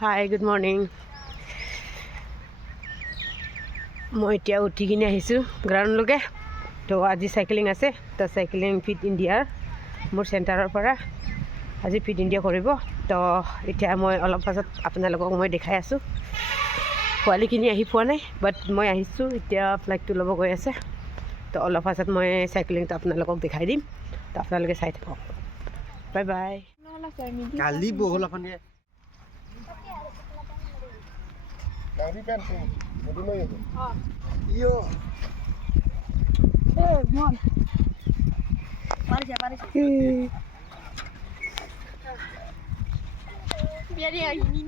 Hi good morning. মই এতিয়া উঠি কিনে আহিছোঁ গ্ৰাউণ্ডলৈকে। তো আজি চাইকেলিং আছে, তো চাইকেলিং ফিট ইণ্ডিয়াৰ মোৰ চেণ্টাৰৰ পৰা আজি ফিট ইণ্ডিয়া কৰিব। তো এতিয়া মই অলপ পাছত আপোনালোকক মই দেখাই আছোঁ। পোৱালিখিনি আহি পোৱা নাই, বাট মই আহিছোঁ। এতিয়া ফ্লাইটটো ল'ব গৈ আছে, তো অলপ পাছত মই চাইকেলিংটো আপোনালোকক দেখাই দিম। তো আপোনালোকে চাই থাকক। Bye bye. কালি বহল এখন দিয়ে Dari kan tuh, dulu ya. iyo Mon. Paris. Biar dia ini.